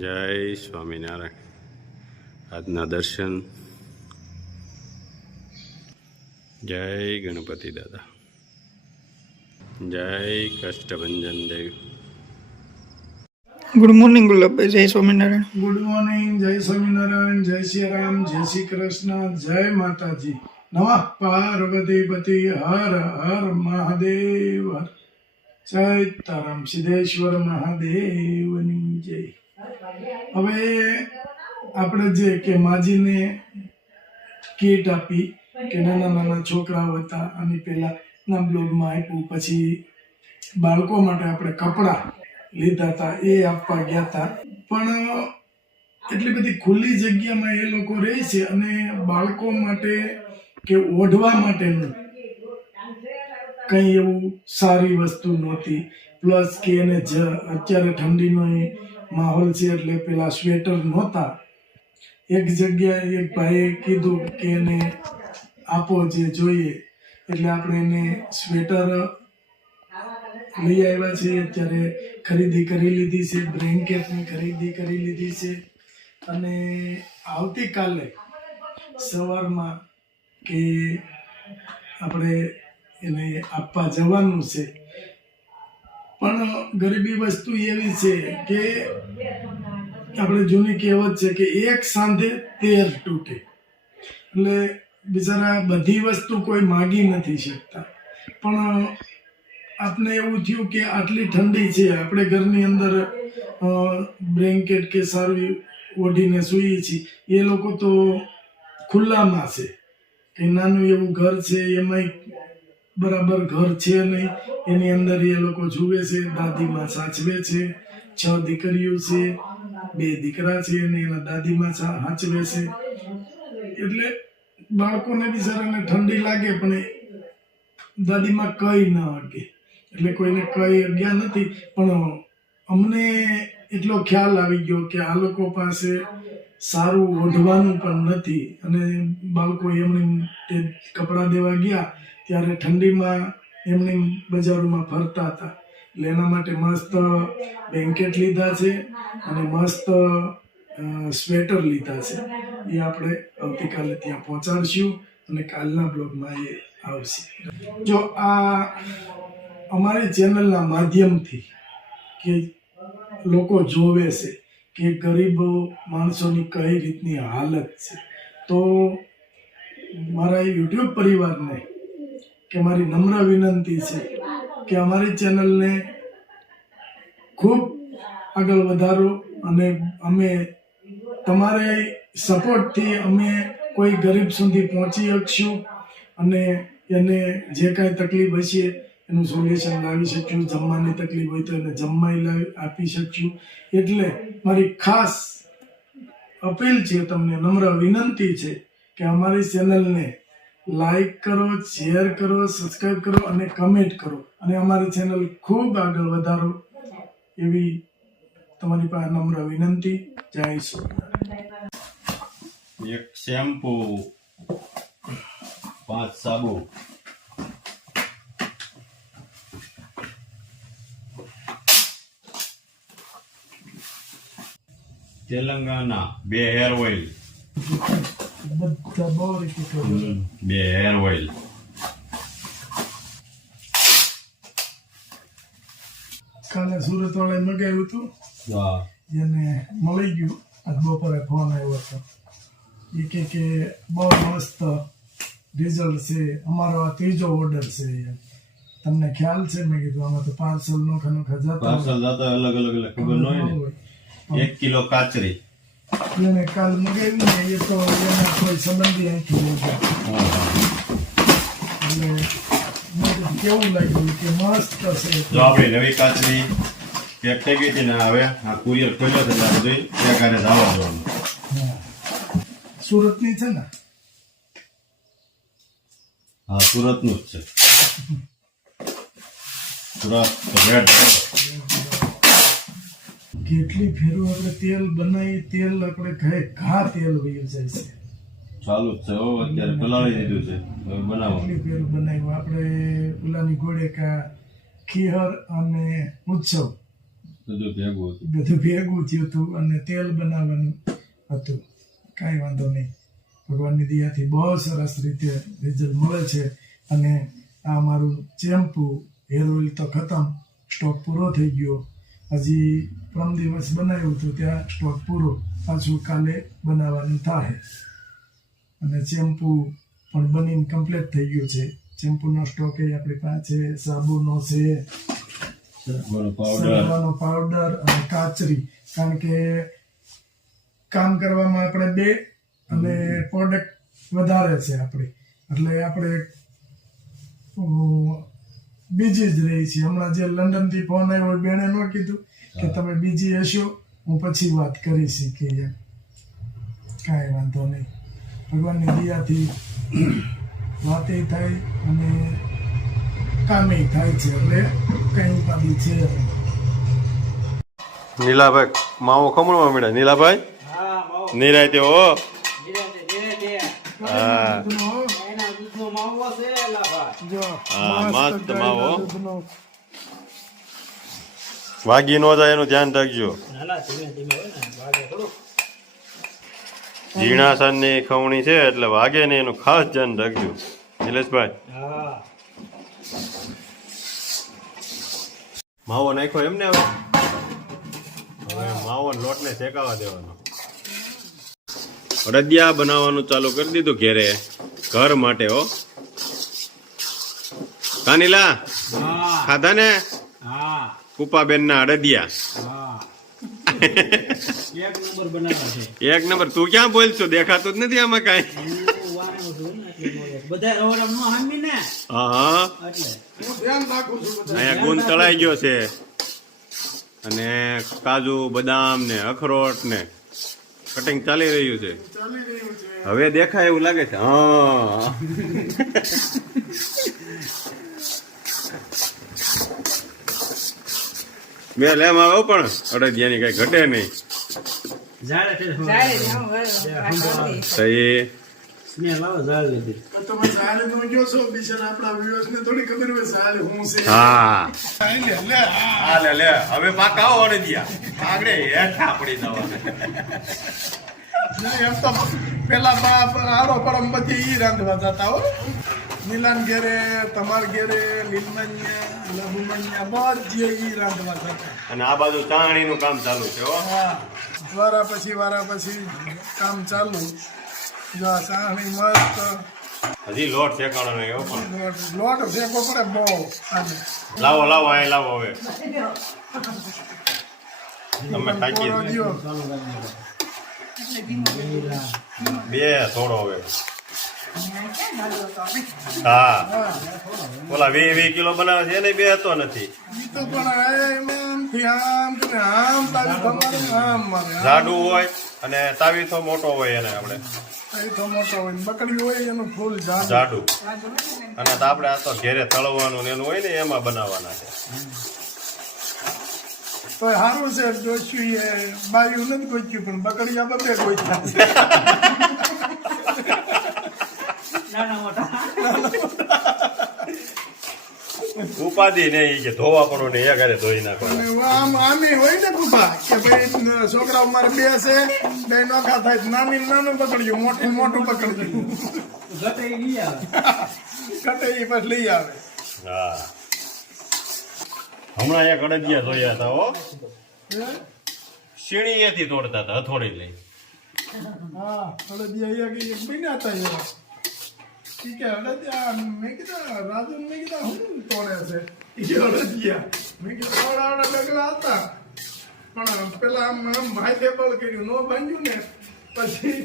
જય સ્વામિનારાયણ. આજના દર્શન. જય ગણપતિ દાદા. જય કષ્ટભંજન દેવ. Good morning Gulabbhai. જય સ્વામિનારાયણ. Good morning. જય સ્વામિનારાયણ. જય શ્રી રામ. જય શ્રી કૃષ્ણ. જય માતાજી. નમઃ પાર્વતી પતિ. હર હર મહાદેવ. ચૈતારામ સિદ્ધેશ્વર મહાદેવની જય. હવે આપણે જે કે માજીને કીટ આપી કે નાના નાના છોકરાઓ હતા અને પહેલાના બ્લોગમાં આપ્યું, પછી બાળકો માટે આપણે કપડાં લીધા હતા એ આપવા ગયા હતા. પણ એટલી બધી ખુલ્લી જગ્યામાં એ લોકો રહે છે અને બાળકો માટે કે ઓઢવા માટેનું કંઈ એવું સારી વસ્તુ નહોતી. પ્લસ કે એને અત્યારે ઠંડીનો માહોલ છે એટલે પેલા સ્વેટર નહોતા. એક જગ્યાએ એક ભાઈએ કીધું કે એને આપો જે જોઈએ, એટલે આપણે એને સ્વેટર લઈ આવ્યા છીએ. અત્યારે ખરીદી કરી લીધી છે, બ્લેન્કેટની ખરીદી કરી લીધી છે અને આવતીકાલે સવારમાં કે આપણે એને આપવા જવાનું છે. પણ ગરીબી વસ્તુ એવી છે કે આપણે જૂની કહેવત છે કે એક સાંધે 13 તૂટે. એટલે બિચારા બધી વસ્તુ કોઈ માગી નથી શકતા. પણ આપને એવું થયું કે આટલી ઠંડી છે, આપણે ઘરની અંદર બ્લેન્કેટ કે સારું ઓઢીને સૂઈએ છીએ. એ લોકો તો ખુલ્લામાં છે, કે નાનું એવું ઘર છે એમાંય બરાબર ઘર છે નહીં, એની અંદર એ લોકો જુએ છે. દાદીમાં સાચવે છે. 6 દીકરીઓ છે, 2 દીકરા છે અને એના દાદીમાં સાચવે છે. એટલે બાળકોને બિચારાને ઠંડી લાગે પણ દાદીમાં કઈ ન અગે, એટલે કોઈને કઈ અગ્યા નથી. પણ અમને એટલો ખ્યાલ આવી ગયો કે આ લોકો પાસે સારું ઓઢવાનું પણ નથી અને બાળકો એમની તે કપડાં દેવા ગયા ત્યારે ઠંડીમાં એમની બજારોમાં ફરતા હતા. એટલે એના માટે મસ્ત બ્લેન્કેટ લીધા છે અને મસ્ત સ્વેટર લીધા છે. એ આપણે આવતીકાલે ત્યાં પહોંચાડશું અને કાલના બ્લોગમાં એ આવશે. જો આ અમારી ચેનલના માધ્યમથી કે લોકો જોવે છે કે ગરીબ માણસોની કઈ રીતની હાલત છે, તો મારા યુટ્યુબ પરિવારને કે મારી નમ્ર વિનંતી છે કે અમારી ચેનલને ખૂબ આગળ વધારો અને અમે તમારે સપોર્ટથી અમે કોઈ ગરીબ સુધી પહોંચી શકશું અને એને જે કાંઈ તકલીફ હશે એનું સોલ્યુશન લાવી શકશું. જમવાની તકલીફ હોય તો એને જમવા આપી શકશું. એટલે મારી ખાસ અપીલ છે, તમને નમ્ર વિનંતી છે કે અમારી ચેનલને લાઈક કરો, શેર કરો, સબસ્ક્રાઈબ કરો અને કમેન્ટ કરો અને અમારી ચેનલ ખૂબ આગળ વધારો એવી તમારી પાસે નમ્ર વિનંતી. જય સ્વામિનારાયણ. એક શેમ્પૂ, 5 સાબુ, તેલંગાના 2 હેર ઓઇલ, બધા બહુ રીતે 2 હેર ઓઇલ, કાલે સુરત વાળાએ મગાવ્યું હતું વાહ, એને મળી ગયું. આજ બપોરે ફોન આવ્યો હતો. એ કે બહુ મસ્ત રિઝલ્ટ છે, અમારો આ 3જો ઓર્ડર છે. તમને ખ્યાલ છે? મેં કીધું આમાં તો પાર્સલ નોખા નોખા જતા પાર્સલ જતા અલગ અલગ ખબર ન હોય ને. 1 કિલો કાચરી એને કાલ મગાવ્યું ને એ તો એના કોઈ સંબંધી અહીંથી લઈ ગયા. એટલે મને કેવું લાગ્યું કે મસ્ત છે. જો આપણી નવી કાચરી પેક થઈ ગઈ હતી ને, હવે આ કુરિયર ખોલ્યો છે એટલે જોઈ ત્યાં કારે જવા જવાનું. સુરતની છે ને? હા, સુરતનું જ છે. સુરત રેડ. કેટલી ફેરું આપણે તેલ બનાવી, તેલ આપણે ઘા તેલ વયું જાય છે. ચાલુ જ છે. અત્યારે પલાળી દીધું છે, હવે બનાવો. કેટલી ફેરું બનાવ્યું આપણે. ઓલાની ઘોડે કા ખીહર અને ઉત્સવ બધું ભેગું હતું. બધું ભેગું થયું હતું અને તેલ બનાવવાનું હતું. કાંઈ વાંધો નહીં, ભગવાનની દયાથી બહુ સરસ રીતે રિઝલ્ટ મળે છે. અને આ મારું ચેમ્પુ હેર ઓઇલ તો ખતમ, સ્ટોક પૂરો થઈ ગયો. હજી પરમ દિવસ બનાવ્યું હતું ત્યાં સ્ટોક પૂરો, પાછું કાલે બનાવવાનું થાય. અને ચેમ્પુ પણ બનીને કમ્પ્લીટ થઈ ગયું છે. ચેમ્પુનો સ્ટોક એ આપણી પાસે છે, સાબુનો છે, સરવાનો પાવડર અને કાચરી. કારણ કે કામ કરવામાં આપણે બે અને પ્રોડક્ટ વધારે છે આપણી, એટલે આપણે બીજી જ રહી છે. હમણાં જે લંડનથી ફોન આવ્યો બેને ન કીધું કે તમે બીજી હશો, હું પછી વાત કરીશ કે એમ. કાંઈ વાંધો નહીં, ભગવાનની દયાથી વાતે થાય અને કામે થાય છે, એટલે કંઈ પાડી છે. નીલાભાઈ માવો ખમણવા મળ્યા. નીલાભાઈ નિરાયતે હો. હા મસ્ત માવો. વાગી ન જાય એનું ધ્યાન રાખજો. ઝીણાસન ની ખવણી છે એટલે વાગે ને એનું ખાસ ધ્યાન રાખજો નિલેશભાઈ. માવો નાખ્યો એમને. હવે માવો લોટ ને શેકાવા દેવાનો. અડદિયા બનાવવાનું ચાલુ કરી દીધું ઘેરે, ઘર માટે હો. કાનીલા ખાધા ને કુપાબેન ના અડદિયા? એક નંબર. તું ક્યાં બોલશો? દેખાતું જ નથી આમાં કઈ. હા અહીંયા ગુંદ તળાઈ ગયો છે અને કાજુ બદામ ને અખરોટ ને કટિંગ ચાલી રહ્યું છે. હવે દેખાય એવું લાગે છે. હા બે લેમ આવે પણ અડદિયાની કઈ ઘટે નહીં. સહી. તમે સાહેબ નો ગયો છો, બિચારા આપણા વ્યુઅર્સ ને થોડી ખબર હોય સાહેબ હું છે. હા લે લે હવે પાકા આવો અડદિયા આગળ હેઠા પડી જવાના. એમ તો પેલા આરો પરમ બધી ઈ રાંધવા જતા હો. નીલાન ઘેરે, તમાર ઘેરે, લીલમન્યા, લઘુમન્યા બધી ઈ રાંધવા જતા. અને આ બાજુ ચાણી નું કામ ચાલુ છે હો. હા, વારા પછી કામ ચાલુ. જો આ ચાણી મસ્ત. હજી લોટ શેકાણો નહીં હો પણ. લોટ શેકો પડે બહુ આજે. લાવો અહીં લાવો. હવે તમે થાકી દ્યો. બે થોડો હવે. હા ઓલા 20 કિલો બનાવે છે એને બે હતો નથી. ઈ તો પણ આમથી આમ કે આમ તારી તમારે આમ મારે જાડું હોય અને તાવીથો મોટો હોય એને આપણે તો મોટો હોય, બકડી હોય એનું ફૂલ જાડું. અને તો આપણે આ તો ઘેરે તળવાનું ને એનું હોય ને એમાં બનાવવાના છે. તો સારું છે. ડોસ્યું એ બાયું નથી ગોચ્યું પણ બકડીયા બધે ગોચ્યા ઉપાધિ નહીં કે ધોવા પડો ને એ ઘરે ધોઈ નાખો. આમ આમે હોય ને કુપા કે ભાઈ છોકરાઓ મારે બે છે, બે નોખા થાય. નાનું પકડ્યું, મોટું પકડ્યું. ઘટે પછી લઈ આવે. હા હમણાં એક અડદિયા ધોયા હતા હો. શીણીએથી તોડતા હતા હથોડી લઈ. હા અડદિયા એક બન્યા હતા એવા. ઠીક છે અડદિયા. મેં કીધું રાજુ મેં કીધું શું તોડે છે અડદિયા? મેં કીધું થોડા ડગલા હતા પણ પેલા આમ ભાઈ બળ કર્યું, નો બાંધ્યું ને પછી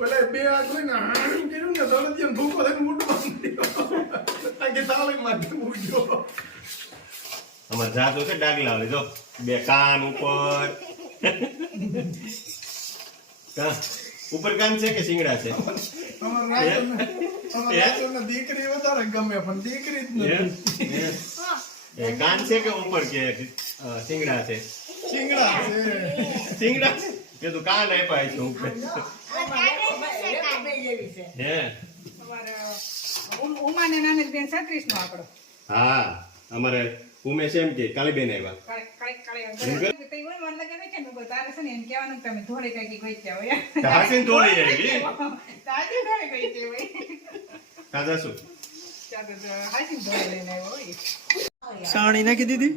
ઓલા બે હાથ હોય ને આમ કર્યું ને તો અડદિયા ભૂકો થઈને ઉડવા આખી તાળીમાં ઉડ્યો. અમારે જાતો છે ડાગલા વાળી. જો બે કાન ઉપર. ઉપર કાન છે કે શિંગડા છે? દીકરી વધારે ગમે પણ દીકરી જ નથી. કાન છે કે ઉપર કે શિંગડા છે? શિંગડા છે. શિંગડા છે કે તું કાન આપ્યા છે ઉપર? હે ઉમાને નાની બેન 36 નો આંકડો. હા અમારે ઉમેશ એમ કે કાલી બેન આવ્યા હાસીન તોડી આવી કાજા શું સાણી નાખી દીધી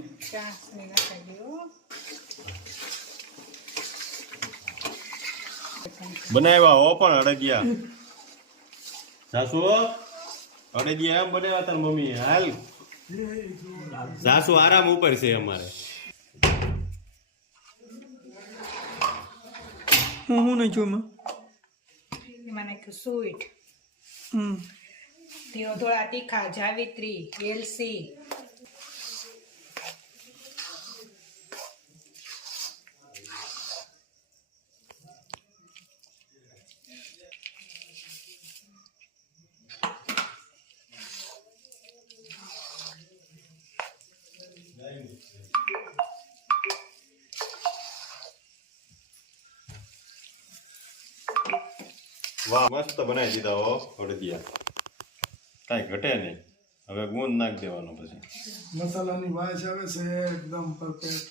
બનાવ્યા હો પણ અડદિયા સાસુ અડદિયા એમ બનાવ્યા તાર મમ્મી હાલ સાસુ આરામ ઉપર છે અમારે હું નાખ્યું એમાં એમાં નાખ્યું સ્વીટ હમ થોડા તીખા જાવિત્રી એલસી વાહ મસ્ત બનાવી દીધા હો અડદિયા કાંઈ ઘટે નહીં હવે ગુંદ નાખી દેવાનો પછી મસાલાની વાસ આવે છે એકદમ પરફેક્ટ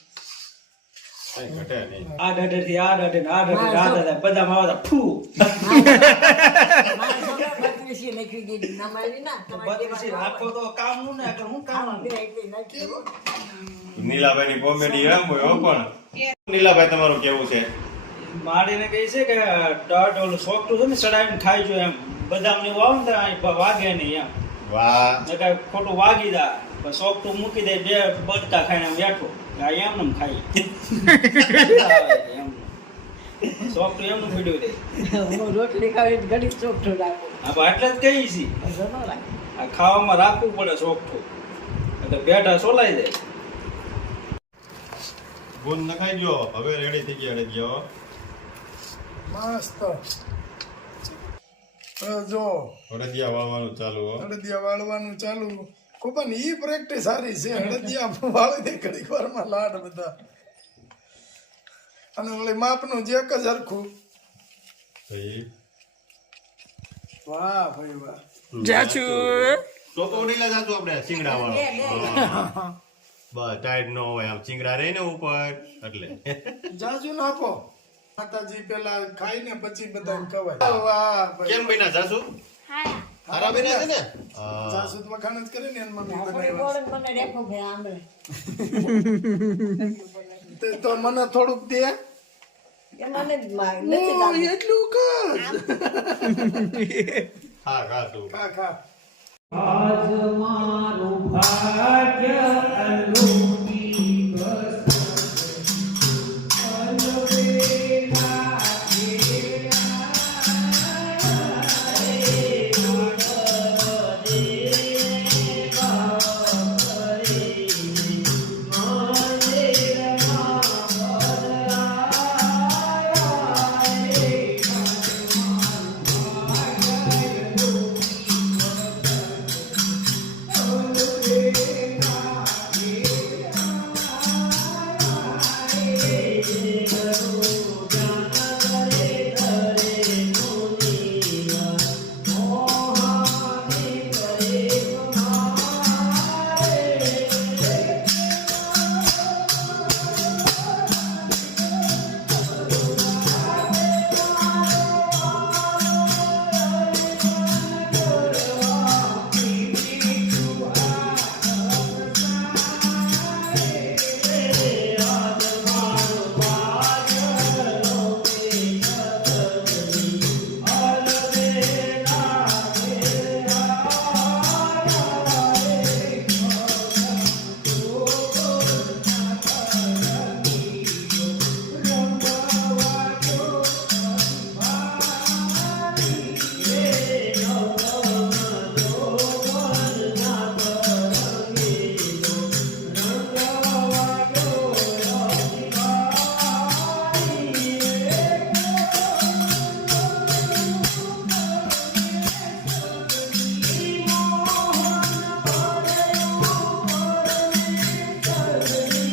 કાંઈ ઘટે નહીં આ ડઢે થી આ ડઢે ને આ ડઢે ને આ ડઢે બધા માં ફૂ બત્રીસી રાખો તો કામ નું ને હું કામ નીલાભાઈ ની કોમેડી એમ હોય હો પણ નીલાભાઈ તમારું કેવું છે માડીને કહે છે કે દોઢ ઓલું સોકટું છે ને ચડાવીને ખાઈ જો એમ બદામ ને વાવ ને વાગે નહીં એમ વાહ ને કઈ ખોટું વાગી દા સોકટું મૂકી દે બે બટકા ખાઈને આમ બેઠો આ એમ ખાઈ એમ સોકટું એમનું પીડ્યું દે રોટલી ખાવી ઘડી ચોખ્ઠું રાખું હા એટલે જ કહીએ છીએ આ ખાવામાં રાખવું પડે સોકઠું એટલે બેઠા સોલાઈ જાય ગુંદ નખાઈ ગયો હવે રેડી થઈ ગયા અડદિયા મસ્ત જો અડદિયા વાળવાનું ચાલુ હો અડદિયા વાળવાનું ચાલુ કોપન ઈ પ્રેક્ટિસ સારી છે અડદિયા વાળી દે ઘડીક વારમાં લાડ બધા અને ઓલી માપનું જે એક જ હરખું ભાઈ વાહ ભાઈ વાહ જાચુ ચોકો ઉડીલા જાતું આપણે સિંગડા વાળો બસ ટાઈટ ન હોય આમ સિંગડા રહે ને ઉપર એટલે જાજુ નાખો માતાજી પેલા ખાઈને પછી બધા ખવાય વાહ ભાઈ કેમ બન્યા સાસુ હારા બન્યા છે ને જાસુ તો વખાણ જ કરે ને એન મમ્મી બનાવ્યા મને રેખો ભાઈ આંબળે તો મને થોડુંક દે એ મને જ માર ઓ, એટલું કર હા ખાતું ખા ખા આજ મારું ભાગ્ય અલું